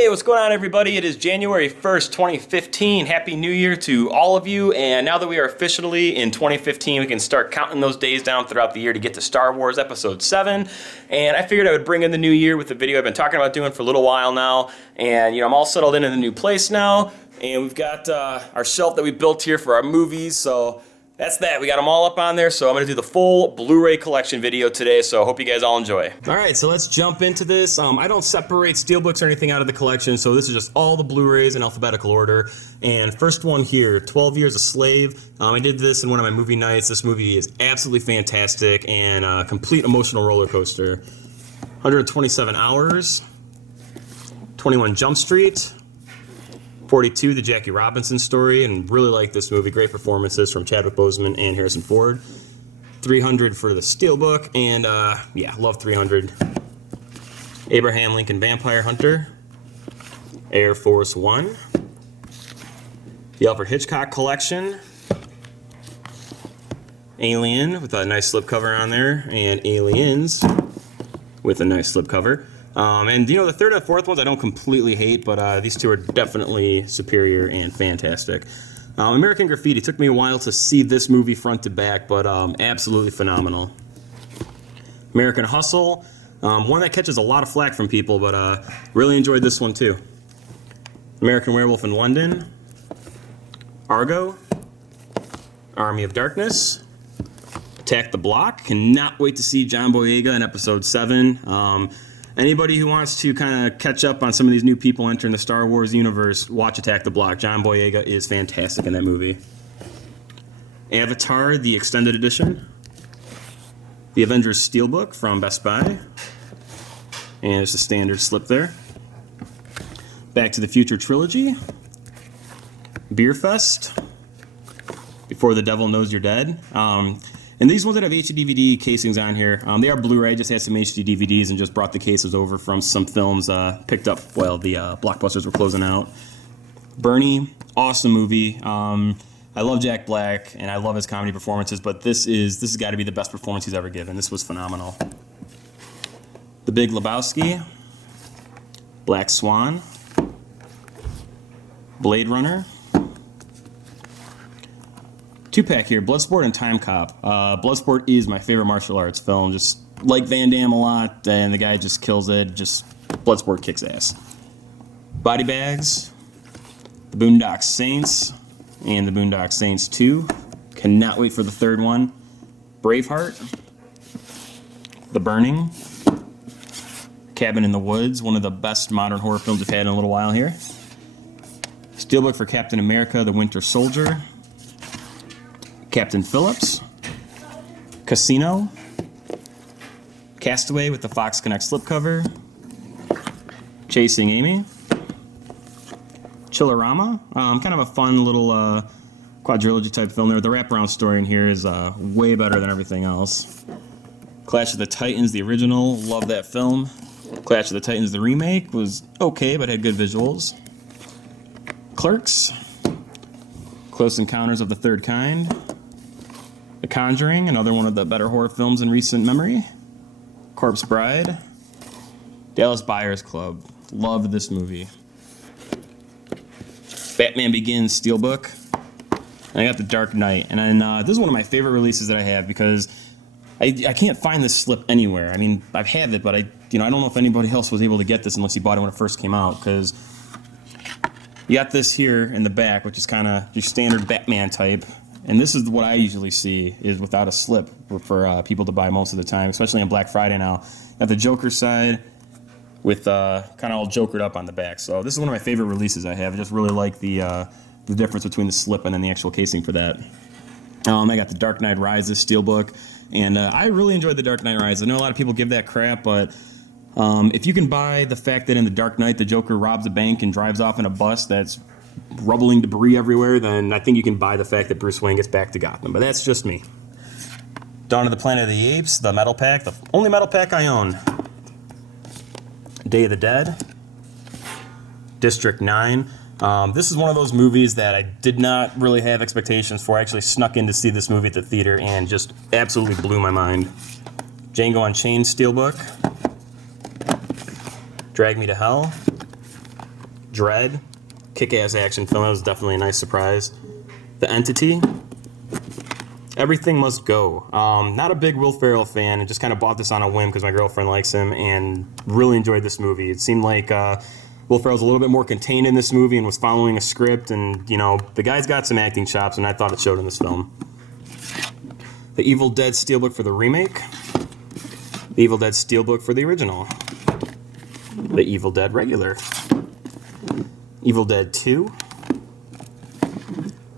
Hey, what's going on, everybody? It is January 1st, 2015. Happy New Year to all of you. And now that we are officially in 2015, we can start counting those days down throughout the year to get to Star Wars Episode 7. And I figured I would bring in the new year with a video I've been talking about doing for a little while now. And, I'm all settled in the new place now. And we've got our shelf that we built here for our movies. So that's that. We got them all up on there, so I'm going to do the full Blu-ray collection video today, so I hope you guys all enjoy. Alright, so let's jump into this. I don't separate steelbooks or anything out of the collection, so this is just all the Blu-rays in alphabetical order. And first one here, 12 Years a Slave. I did this in one of my movie nights. This movie is absolutely fantastic and a complete emotional roller coaster. 127 Hours. 21 Jump Street. 42, the Jackie Robinson story, and really like this movie. Great performances from Chadwick Boseman and Harrison Ford. 300 for the Steelbook, and yeah, love 300. Abraham Lincoln Vampire Hunter. Air Force One. The Alfred Hitchcock Collection. Alien with a nice slipcover on there, and Aliens with a nice slipcover. And the third and fourth ones I don't completely hate, but these two are definitely superior and fantastic. American Graffiti, took me a while to see this movie front to back, but absolutely phenomenal. American Hustle, one that catches a lot of flack from people, but really enjoyed this one too. American Werewolf in London. Argo. Army of Darkness. Attack the Block, cannot wait to see John Boyega in Episode 7. Anybody who wants to kind of catch up on some of these new people entering the Star Wars universe, watch Attack the Block. John Boyega is fantastic in that movie. Avatar, the Extended Edition. The Avengers Steelbook from Best Buy. And there's the standard slip there. Back to the Future Trilogy. Beer Fest. Before the Devil Knows You're Dead. And these ones that have HD DVD casings on here, they are Blu-ray. Just had some HD DVDs and just brought the cases over from some films picked up while the blockbusters were closing out. Bernie, awesome movie. I love Jack Black and I love his comedy performances, but this has got to be the best performance he's ever given. This was phenomenal. The Big Lebowski, Black Swan, Blade Runner. Two-pack here, Bloodsport and Time Cop. Bloodsport is my favorite martial arts film. Just like Van Damme a lot, and the guy just kills it. Just Bloodsport kicks ass. Body Bags, The Boondock Saints, and The Boondock Saints 2. Cannot wait for the third one. Braveheart, The Burning, Cabin in the Woods, one of the best modern horror films we've had in a little while here. Steelbook for Captain America, The Winter Soldier. Captain Phillips, Casino, Castaway with the Fox Connect slipcover, Chasing Amy, Chillerama, kind of a fun little quadrilogy type film there. The wraparound story in here is way better than everything else. Clash of the Titans, the original, love that film. Clash of the Titans, the remake, was okay but had good visuals. Clerks, Close Encounters of the Third Kind. The Conjuring, another one of the better horror films in recent memory. Corpse Bride. Dallas Buyers Club. Loved this movie. Batman Begins Steelbook. And I got The Dark Knight. And then, this is one of my favorite releases that I have because I can't find this slip anywhere. I mean, I've had it, but I don't know if anybody else was able to get this unless you bought it when it first came out, because you got this here in the back, which is kind of your standard Batman type. And this is what I usually see, is without a slip for people to buy most of the time, especially on Black Friday now. You have the Joker side with kind of all jokered up on the back. So this is one of my favorite releases I have. I just really like the difference between the slip and then the actual casing for that. I got the Dark Knight Rises Steelbook, and I really enjoyed the Dark Knight Rises. I know a lot of people give that crap, but if you can buy the fact that in the Dark Knight the Joker robs a bank and drives off in a bus that's rubbling debris everywhere, then I think you can buy the fact that Bruce Wayne gets back to Gotham. But that's just me. Dawn of the Planet of the Apes, the metal pack, the only metal pack I own. Day of the Dead, District 9. This is one of those movies that I did not really have expectations for. I actually snuck in to see this movie at the theater and just absolutely blew my mind. Django Unchained Steelbook, Drag Me to Hell, Dread, kick-ass action film. That was definitely a nice surprise. The Entity, Everything Must Go. Not a big Will Ferrell fan, and just kind of bought this on a whim because my girlfriend likes him, and really enjoyed this movie. It seemed like Will Ferrell's a little bit more contained in this movie and was following a script, and the guy's got some acting chops, and I thought it showed in this film. The Evil Dead Steelbook for the remake. The Evil Dead Steelbook for the original. The Evil Dead regular. Evil Dead 2.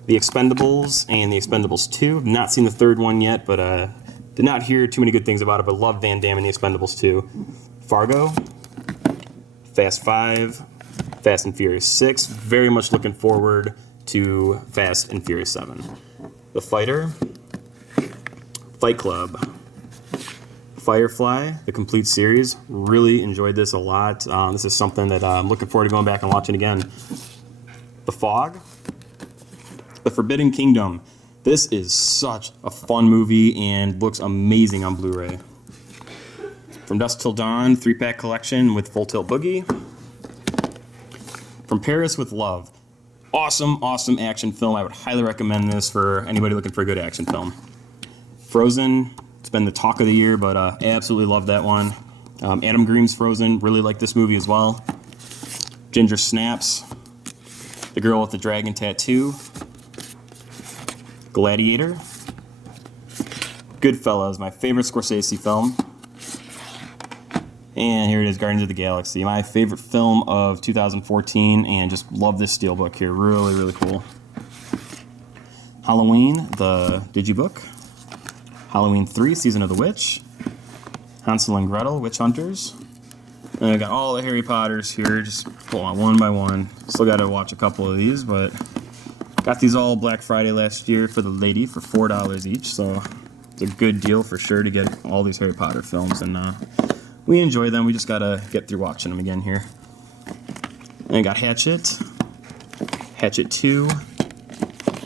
The Expendables and The Expendables 2. Not seen the third one yet, but did not hear too many good things about it, but love Van Damme and The Expendables 2. Fargo. Fast 5. Fast and Furious 6. Very much looking forward to Fast and Furious 7. The Fighter. Fight Club. Firefly, the complete series. Really enjoyed this a lot. This is something that I'm looking forward to going back and watching again. The Fog. The Forbidden Kingdom. This is such a fun movie and looks amazing on Blu-ray. From Dusk Till Dawn, 3-pack collection with Full Tilt Boogie. From Paris with Love. Awesome, awesome action film. I would highly recommend this for anybody looking for a good action film. Frozen. It's been the talk of the year, but absolutely love that one. Adam Green's Frozen. Really like this movie as well. Ginger Snaps. The Girl with the Dragon Tattoo. Gladiator. Goodfellas, my favorite Scorsese film. And here it is, Guardians of the Galaxy, my favorite film of 2014, and just love this steelbook here. Really, really cool. Halloween, the Digibook. Halloween 3, Season of the Witch. Hansel and Gretel, Witch Hunters. And I got all the Harry Potters here, just pull on one by one. Still got to watch a couple of these, but got these all Black Friday last year for the lady for $4 each, so it's a good deal for sure to get all these Harry Potter films, and we enjoy them. We just got to get through watching them again here. And I got Hatchet, Hatchet 2,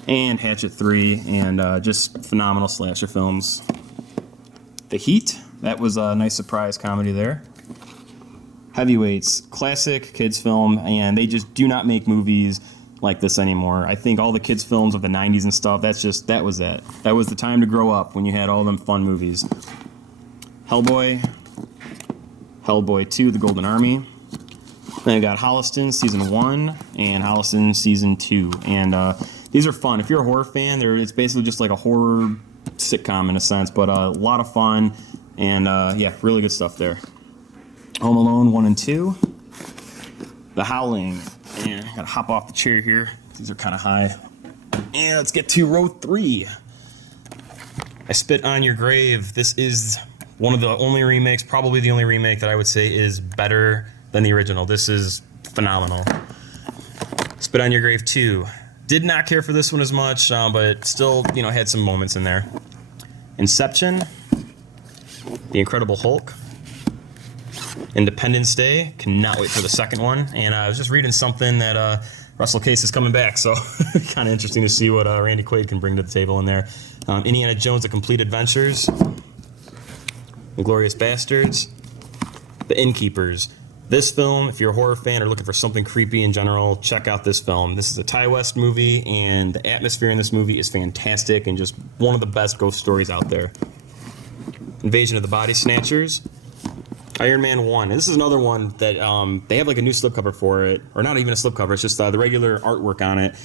and Hatchet 3, and just phenomenal slasher films. The Heat, that was a nice surprise comedy there. Heavyweights, classic kids film, and they just do not make movies like this anymore. I think all the kids films of the 90s and stuff, that was it. That was the time to grow up when you had all them fun movies. Hellboy, Hellboy 2, The Golden Army. Then I got Holliston Season 1 and Holliston Season 2, and these are fun. If you're a horror fan, it's basically just like a horror sitcom in a sense, but a lot of fun, and yeah, really good stuff there. Home Alone 1 and 2. The Howling. And I gotta hop off the chair here. These are kind of high. And let's get to row 3. I Spit on Your Grave. This is one of the only remakes, probably the only remake that I would say is better than the original. This is phenomenal. Spit on Your Grave 2. Did not care for this one as much, but still, had some moments in there. Inception, The Incredible Hulk, Independence Day. Cannot wait for the second one. And I was just reading something that Russell Case is coming back, so kind of interesting to see what Randy Quaid can bring to the table in there. Indiana Jones: The Complete Adventures, Inglourious Bastards, The Innkeepers. This film, if you're a horror fan or looking for something creepy in general, check out this film. This is a Ty West movie, and the atmosphere in this movie is fantastic and just one of the best ghost stories out there. Invasion of the Body Snatchers, Iron Man 1. This is another one that they have like a new slipcover for it, or not even a slipcover, it's just the regular artwork on it.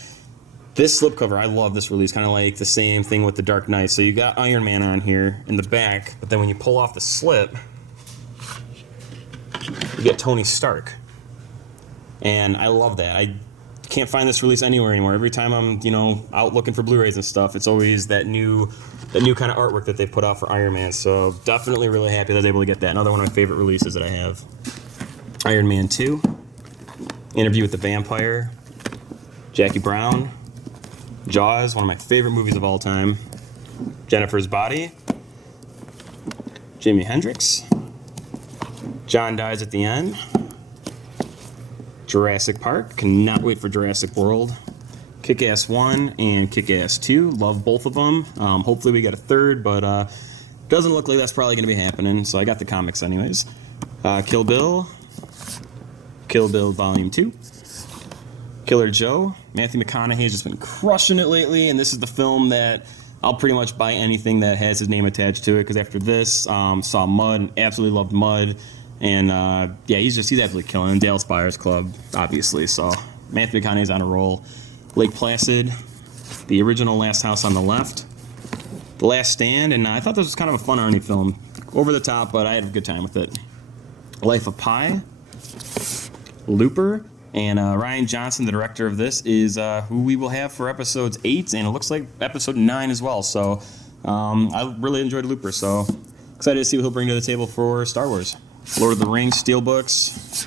This slipcover, I love this release, kind of like the same thing with The Dark Knight. So you got Iron Man on here in the back, but then when you pull off the slip, you get Tony Stark. And I love that. I can't find this release anywhere anymore. Every time I'm, out looking for Blu-rays and stuff, it's always that new kind of artwork that they put out for Iron Man. So definitely really happy that I was able to get that. Another one of my favorite releases that I have. Iron Man 2, Interview with the Vampire, Jackie Brown, Jaws, one of my favorite movies of all time, Jennifer's Body, Jimi Hendrix, John Dies at the End, Jurassic Park, cannot wait for Jurassic World, Kick-Ass 1 and Kick-Ass 2, love both of them. Hopefully we get a third, but doesn't look like that's probably going to be happening, so I got the comics anyways. Kill Bill Volume 2, Killer Joe. Matthew McConaughey has just been crushing it lately, and this is the film that I'll pretty much buy anything that has his name attached to it, because after this, saw Mud, and absolutely loved Mud, and yeah, he's absolutely killing it. Dallas Buyers Club, obviously, so Matthew McConaughey's on a roll. Lake Placid, the original Last House on the Left, The Last Stand, and I thought this was kind of a fun Arnie film. Over the top, but I had a good time with it. Life of Pi, Looper, and Ryan Johnson, the director of this, is who we will have for episodes 8, and it looks like episode 9 as well. So I really enjoyed Looper, so excited to see what he'll bring to the table for Star Wars. Lord of the Rings, Steelbooks,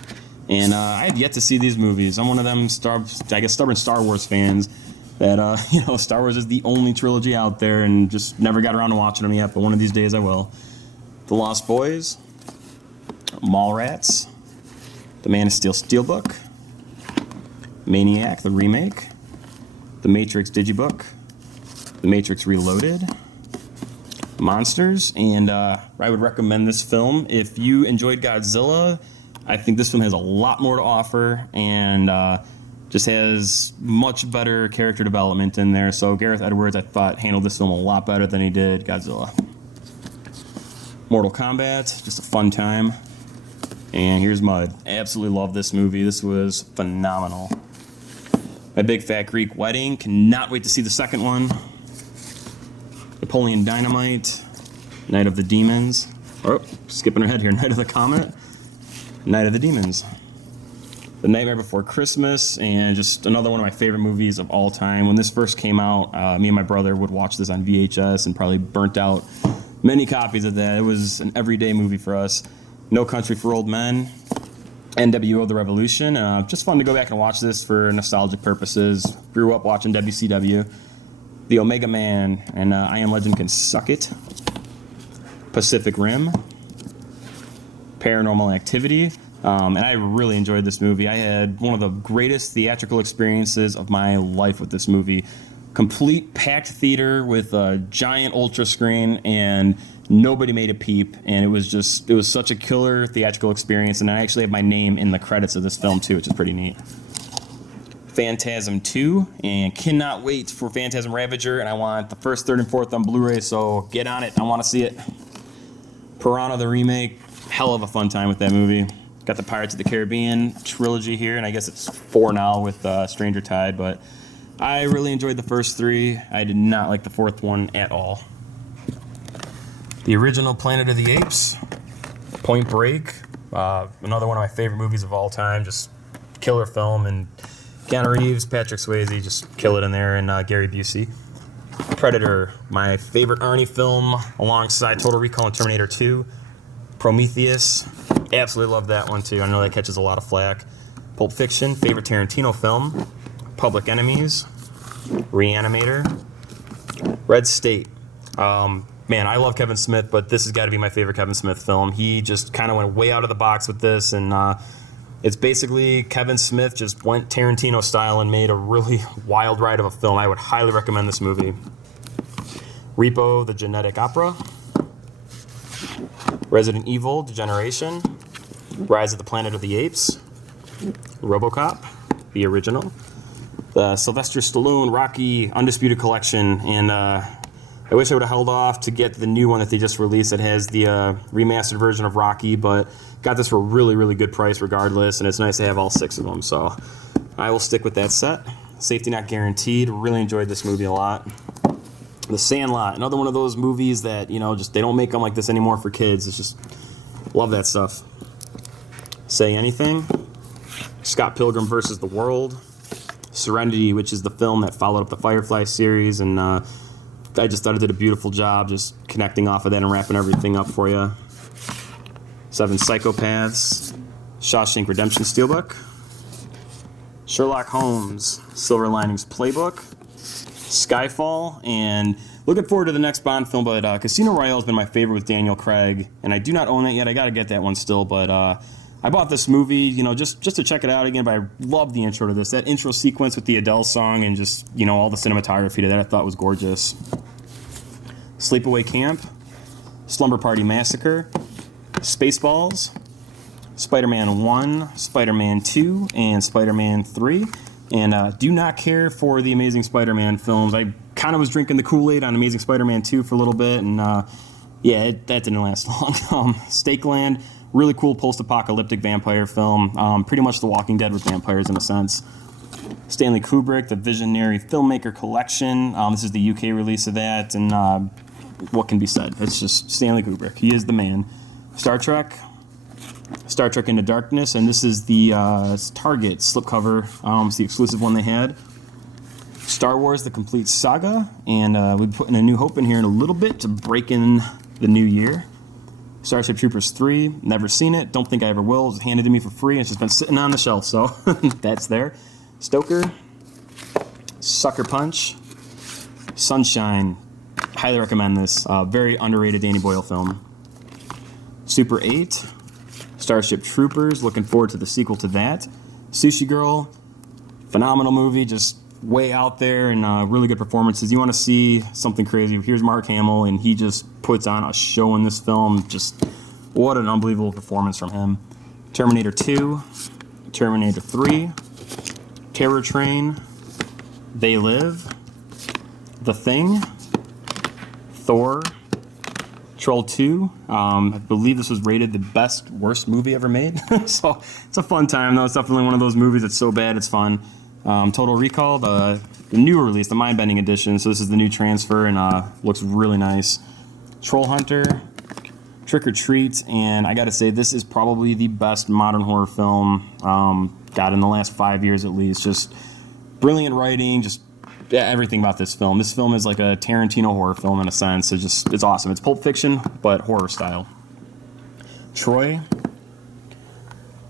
and I have yet to see these movies. I'm one of them stubborn Star Wars fans that, Star Wars is the only trilogy out there and just never got around to watching them yet, but one of these days I will. The Lost Boys, Mallrats, The Man of Steel Steelbook, Maniac, the remake, The Matrix Digibook, The Matrix Reloaded, Monsters, and I would recommend this film. If you enjoyed Godzilla, I think this film has a lot more to offer and just has much better character development in there. So Gareth Edwards, I thought, handled this film a lot better than he did Godzilla. Mortal Kombat, just a fun time. And here's Mud. Absolutely love this movie. This was phenomenal. My Big Fat Greek Wedding. Cannot wait to see the second one. Napoleon Dynamite. Night of the Demons. Oh, skipping ahead here. Night of the Comet. Night of the Demons. The Nightmare Before Christmas, and just another one of my favorite movies of all time. When this first came out, me and my brother would watch this on VHS and probably burnt out many copies of that. It was an everyday movie for us. No Country for Old Men, NWO The Revolution. Just fun to go back and watch this for nostalgic purposes. Grew up watching WCW. The Omega Man and I Am Legend Can Suck It. Pacific Rim. Paranormal Activity. And I really enjoyed this movie. I had one of the greatest theatrical experiences of my life with this movie. Complete packed theater with a giant ultra screen, and nobody made a peep, and it was such a killer theatrical experience, and I actually have my name in the credits of this film too, which is pretty neat. Phantasm 2, and cannot wait for Phantasm Ravager, and I want the first, third, and fourth on Blu-ray, so get on it. I want to see it. Piranha the Remake, hell of a fun time with that movie. Got the Pirates of the Caribbean trilogy here, and I guess it's 4 now with Stranger Tide, but I really enjoyed the first 3. I did not like the 4th one at all. The original Planet of the Apes, Point Break, another one of my favorite movies of all time, just killer film, and Keanu Reeves, Patrick Swayze, just kill it in there, and Gary Busey. Predator, my favorite Arnie film, alongside Total Recall and Terminator 2. Prometheus, absolutely love that one too. I know that catches a lot of flack. Pulp Fiction, favorite Tarantino film. Public Enemies, Reanimator, Red State. Man, I love Kevin Smith, but this has got to be my favorite Kevin Smith film. He just kind of went way out of the box with this, and it's basically Kevin Smith just went Tarantino style and made a really wild ride of a film. I would highly recommend this movie. Repo, the Genetic Opera. Resident Evil, Degeneration. Rise of the Planet of the Apes. RoboCop, the original. The Sylvester Stallone Rocky Undisputed Collection, and I wish I would have held off to get the new one that they just released that has the remastered version of Rocky, but got this for a really, really good price regardless, and it's nice to have all 6 of them, so I will stick with that set. Safety Not Guaranteed, really enjoyed this movie a lot. The Sandlot, another one of those movies that, just they don't make them like this anymore for kids. It's just, love that stuff. Say Anything, Scott Pilgrim vs. the World, Serenity, which is the film that followed up the Firefly series, and I just thought it did a beautiful job just connecting off of that and wrapping everything up for you. 7 Psychopaths, Shawshank Redemption Steelbook, Sherlock Holmes, Silver Linings Playbook, Skyfall, and looking forward to the next Bond film, but Casino Royale has been my favorite with Daniel Craig, and I do not own that yet. I got to get that one still, but I bought this movie, just to check it out again, but I love the intro to this. That intro sequence with the Adele song and just, all the cinematography to that I thought was gorgeous. Sleepaway Camp, Slumber Party Massacre, Spaceballs, Spider-Man 1, Spider-Man 2, and Spider-Man 3. and do not care for the Amazing Spider-Man films. I kind of was drinking the Kool-Aid on Amazing Spider-Man 2 for a little bit, and yeah, that didn't last long. Stakeland, really cool post-apocalyptic vampire film. Pretty much The Walking Dead with vampires in a sense. Stanley Kubrick, The Visionary Filmmaker Collection. This is the UK release of that, and what can be said? It's just Stanley Kubrick. He is the man. Star Trek Into Darkness, and this is the Target slipcover. It's the exclusive one they had. Star Wars: The Complete Saga, and we'll be putting A New Hope in here in a little bit to break in the new year. Starship Troopers 3, never seen it, don't think I ever will. It was handed to me for free, and it's just been sitting on the shelf, so that's there. Stoker, Sucker Punch, Sunshine, highly recommend this. Very underrated Danny Boyle film. Super 8, Starship Troopers, looking forward to the sequel to that. Sushi Girl, phenomenal movie, just way out there, and really good performances. You want to see something crazy, here's Mark Hamill, and he just puts on a show in this film. Just what an unbelievable performance from him. Terminator 2, Terminator 3, Terror Train, They Live, The Thing, Thor, Troll 2. I believe this was rated the best worst movie ever made. So it's a fun time though. It's definitely one of those movies that's so bad it's fun. Total Recall, the newer release, the Mind-Bending edition. So this is the new transfer, and looks really nice. Troll Hunter, Trick or Treat, and I gotta say this is probably the best modern horror film got in the last 5 years at least. Just brilliant writing, just everything about this film. This film is like a Tarantino horror film in a sense. It's awesome. It's Pulp Fiction, but horror style. Troy.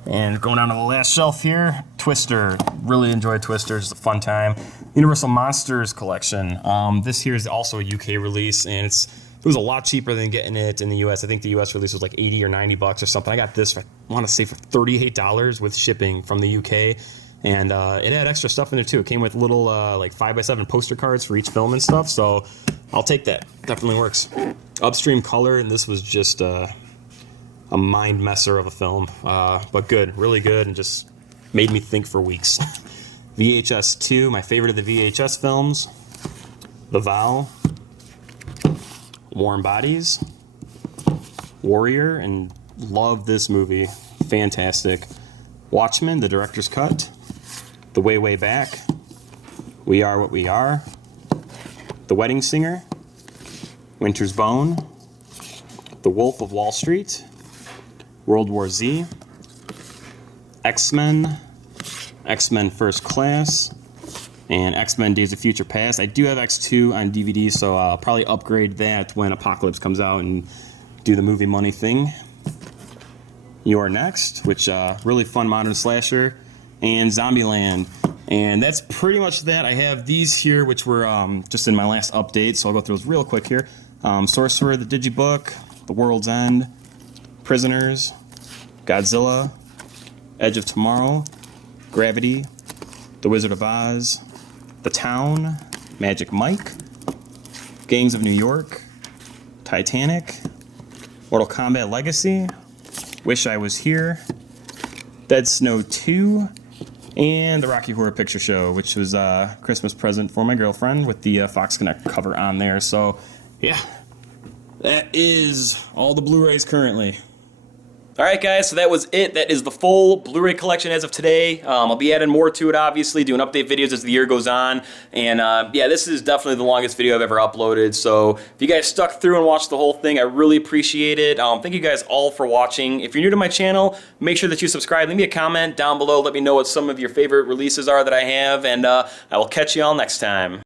And going down to the last shelf here, Twister. Really enjoyed Twister. It's a fun time. Universal Monsters Collection. This here is also a UK release, and it was a lot cheaper than getting it in the US. I think the US release was like 80 or 90 bucks or something. I got this, I want to say, for $38 with shipping from the UK. And it had extra stuff in there too. It came with little like 5x7 poster cards for each film and stuff. So I'll take that. Definitely works. Upstream Color, and this was just a mind messer of a film, but good, really good, and just made me think for weeks. VHS 2, my favorite of the VHS films. The Vow, Warm Bodies, Warrior, and love this movie, fantastic. Watchmen, the director's cut. The Way, Way Back, We Are What We Are, The Wedding Singer, Winter's Bone, The Wolf of Wall Street, World War Z, X-Men, X-Men First Class, and X-Men Days of Future Past. I do have X2 on DVD, so I'll probably upgrade that when Apocalypse comes out and do the movie money thing. You're Next, which really fun modern slasher, and Zombieland. And that's pretty much that. I have these here, which were just in my last update, so I'll go through those real quick here. Sorcerer, the Digibook, The World's End, Prisoners, Godzilla, Edge of Tomorrow, Gravity, The Wizard of Oz, The Town, Magic Mike, Gangs of New York, Titanic, Mortal Kombat Legacy, Wish I Was Here, Dead Snow 2, and the Rocky Horror Picture Show, which was a Christmas present for my girlfriend with the Fox Connect cover on there. So, yeah, that is all the Blu-rays currently. All right, guys, so that was it. That is the full Blu-ray collection as of today. I'll be adding more to it, obviously, doing update videos as the year goes on. And yeah, this is definitely the longest video I've ever uploaded. So if you guys stuck through and watched the whole thing, I really appreciate it. Thank you guys all for watching. If you're new to my channel, make sure that you subscribe. Leave me a comment down below. Let me know what some of your favorite releases are that I have. And I will catch you all next time.